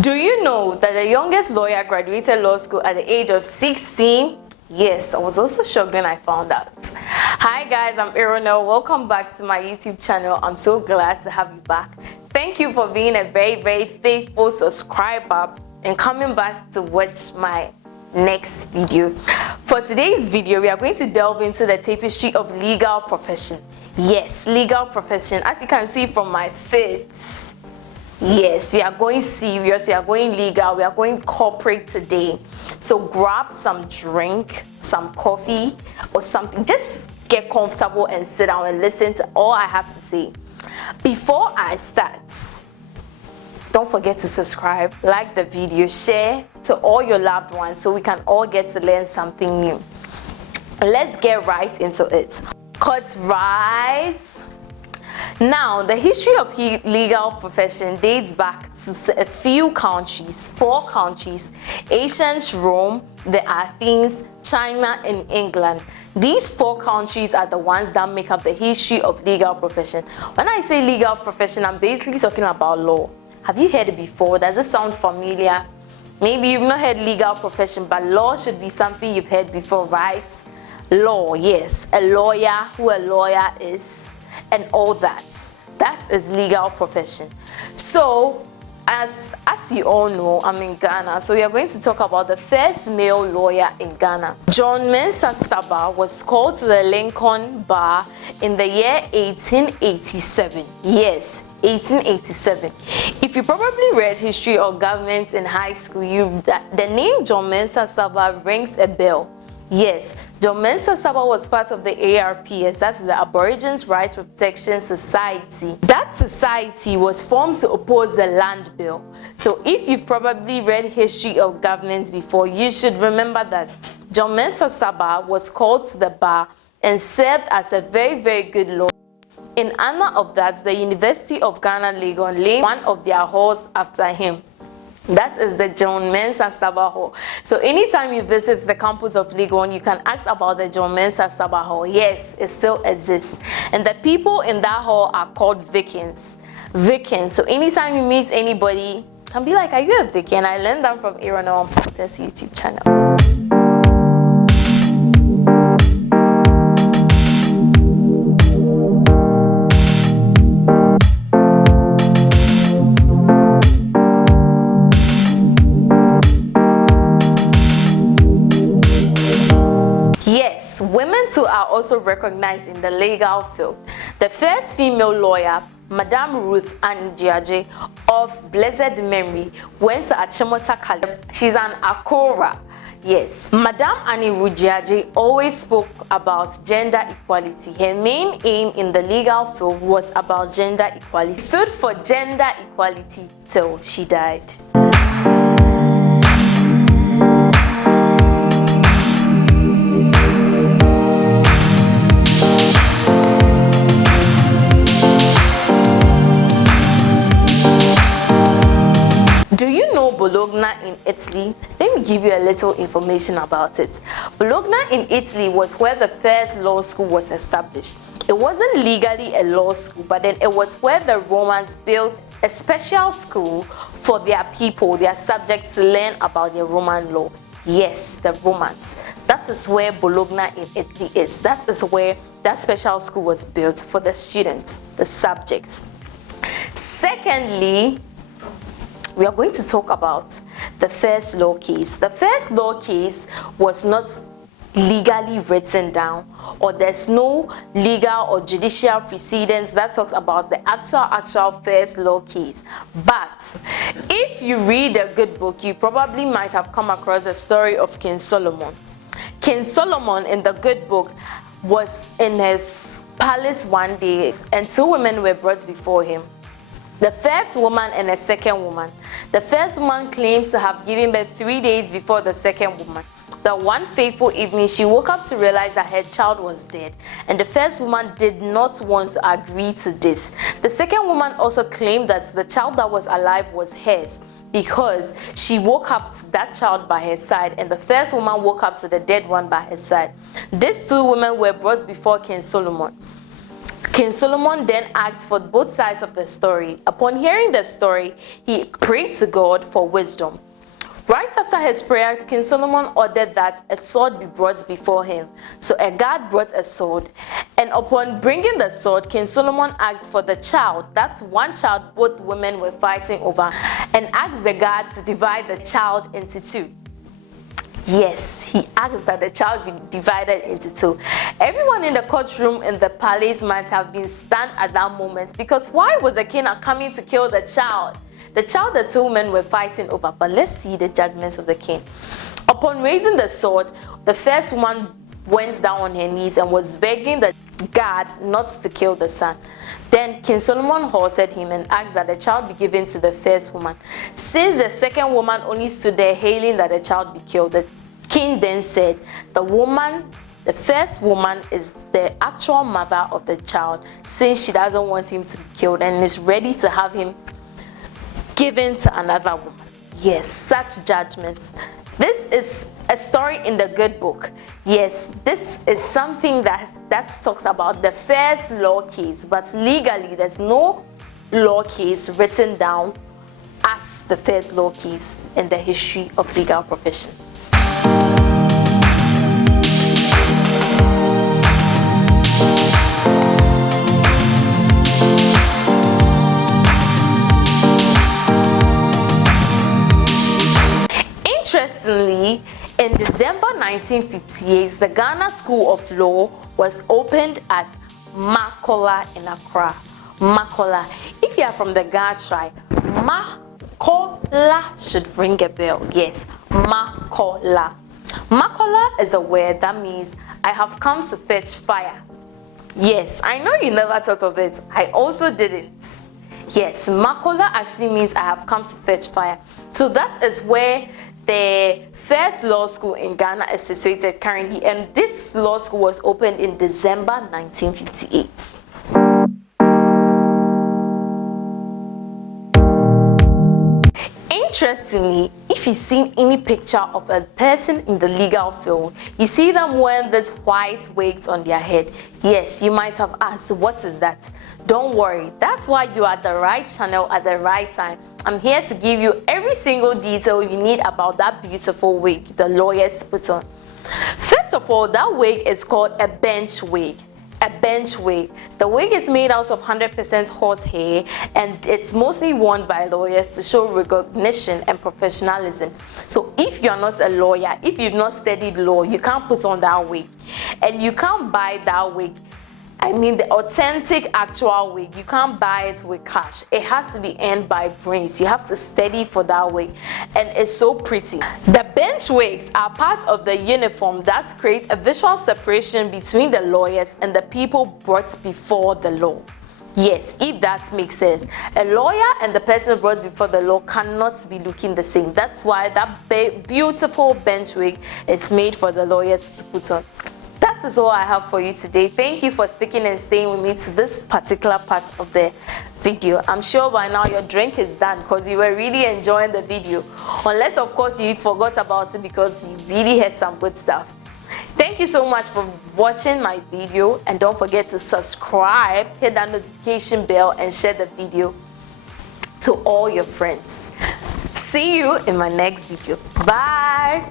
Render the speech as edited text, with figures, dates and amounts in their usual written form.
Do you know that the youngest lawyer graduated law school at the age of 16? Yes, I was also shocked when I found out. Hi guys, I'm Ironel. Welcome back to my YouTube channel. I'm so glad to have you back. Thank you for being a very faithful subscriber and coming back to watch my next video. For today's video, we are going to delve into the tapestry of legal profession. Yes, legal profession. As you can see from my face. Yes, we are going serious, we are going legal, we are going corporate today. So grab some drink, some coffee or something. Just get comfortable and sit down and listen to all I have to say. Before I start, don't forget to subscribe, like the video, share to all your loved ones so we can all get to learn something new. Let's get right into it. Cut rise. Now, the history of legal profession dates back to a few countries, 4 countries: ancient Rome, the Athens, China, and England. These 4 countries are the ones that make up the history of legal profession. When I say legal profession, I'm basically talking about law. Have you heard it before? Does it sound familiar? Maybe you've not heard legal profession, but law should be something you've heard before, right? Law, yes, a lawyer, who a lawyer is, and all that. That is legal profession. So as you all know, I'm in Ghana, so we are going to talk about the first male lawyer in Ghana. John Mensah Saba was called to the Lincoln Bar in the year 1887. Yes, 1887. If you probably read history or government in high school, the name John Mensah Saba rings a bell. Yes, John Mensah Saba was part of the ARPS, that's the Aborigines Rights Protection Society. That society was formed to oppose the Land Bill. So if you've probably read history of governance before, you should remember that John Mensah Saba was called to the bar and served as a very good lawyer. In honor of that, the University of Ghana, Legon, named one of their halls after him. That is the John Mensah Saba Hall. So anytime you visit the campus of Legon, you can ask about the John Mensah Saba Hall. Yes, it still exists. And the people in that hall are called Vicans. Vicans. So anytime you meet anybody, and be like, are you a Vican? I learned that from Ironel on Princess YouTube channel. Women too are also recognized in the legal field. The first female lawyer, Madame Ruth Annie Gyagye of blessed memory, went to Achimota College. She's an Akora. Yes, Madame Annie Ruth Gyagye always spoke about gender equality. Her main aim in the legal field was about gender equality. Stood for gender equality till she died. Bologna in Italy. Let me give you a little information about it. Bologna in Italy was where the first law school was established. It wasn't legally a law school, but then it was where the Romans built a special school for their people, their subjects, to learn about the Roman law. Yes, the Romans. That is where Bologna in Italy is. That is where that special school was built for the students, the subjects. Secondly, we are going to talk about the first law case. The first law case was not legally written down, or there's no legal or judicial precedents that talks about the actual first law case. But if you read a good book, you probably might have come across the story of King Solomon. King Solomon in the good book was in his palace one day, and 2 women were brought before him. The first woman and a second woman. The first woman claims to have given birth 3 days before the second woman. The one fateful evening, she woke up to realize that her child was dead, and the first woman did not want to agree to this. The second woman also claimed that the child that was alive was hers, because she woke up to that child by her side, and the first woman woke up to the dead one by her side. These 2 women were brought before King Solomon. King Solomon then asked for both sides of the story. Upon hearing the story, he prayed to God for wisdom. Right after his prayer, King Solomon ordered that a sword be brought before him. So a guard brought a sword, and upon bringing the sword, King Solomon asked for the child, that one child both women were fighting over, and asked the guard to divide the child into two. Yes, he asked that the child be divided into two. Everyone in the courtroom in the palace might have been stunned at that moment, because why was the king coming to kill the child? The child the two men were fighting over. But let's see the judgments of the king. Upon raising the sword, the first woman went down on her knees and was begging the guard not to kill the son. Then King Solomon halted him and asked that the child be given to the first woman. Since the second woman only stood there hailing that the child be killed, the king then said, the first woman is the actual mother of the child, since she doesn't want him to be killed and is ready to have him given to another woman. Yes, such judgments. This is a story in the good book. Yes, this is something that talks about the first law case, but legally there's no law case written down as the first law case in the history of legal profession. Interestingly, in December 1958, the Ghana School of Law was opened at Makola in Accra. Makola. If you are from the Ga tribe, Makola should ring a bell. Yes, Makola. Makola is a word that means I have come to fetch fire. Yes, I know you never thought of it. I also didn't. Yes, Makola actually means I have come to fetch fire. So that is where the first law school in Ghana is situated currently, and this law school was opened in December 1958. Interestingly, if you've seen any picture of a person in the legal field, you see them wearing this white wigs on their head. Yes, you might have asked, what is that? Don't worry, that's why you are at the right channel at the right time. I'm here to give you every single detail you need about that beautiful wig the lawyers put on. First of all, that wig is called a bench wig. A bench wig. The wig is made out of 100% horsehair, and it's mostly worn by lawyers to show recognition and professionalism. So if you're not a lawyer, if you've not studied law, you can't put on that wig. And you can't buy that wig. I mean the authentic actual wig. You can't buy it with cash. It has to be earned by brains. You have to study for that wig. And it's so pretty. The bench wigs are part of the uniform that creates a visual separation between the lawyers and the people brought before the law. Yes, if that makes sense. A lawyer and the person brought before the law cannot be looking the same. That's why that beautiful bench wig is made for the lawyers to put on. That is all I have for you today. Thank you for sticking and staying with me to this particular part of the video. I'm sure by now your drink is done because you were really enjoying the video. Unless, of course, you forgot about it because you really had some good stuff. Thank you so much for watching my video, and don't forget to subscribe, hit that notification bell, and share the video to all your friends. See you in my next video. Bye.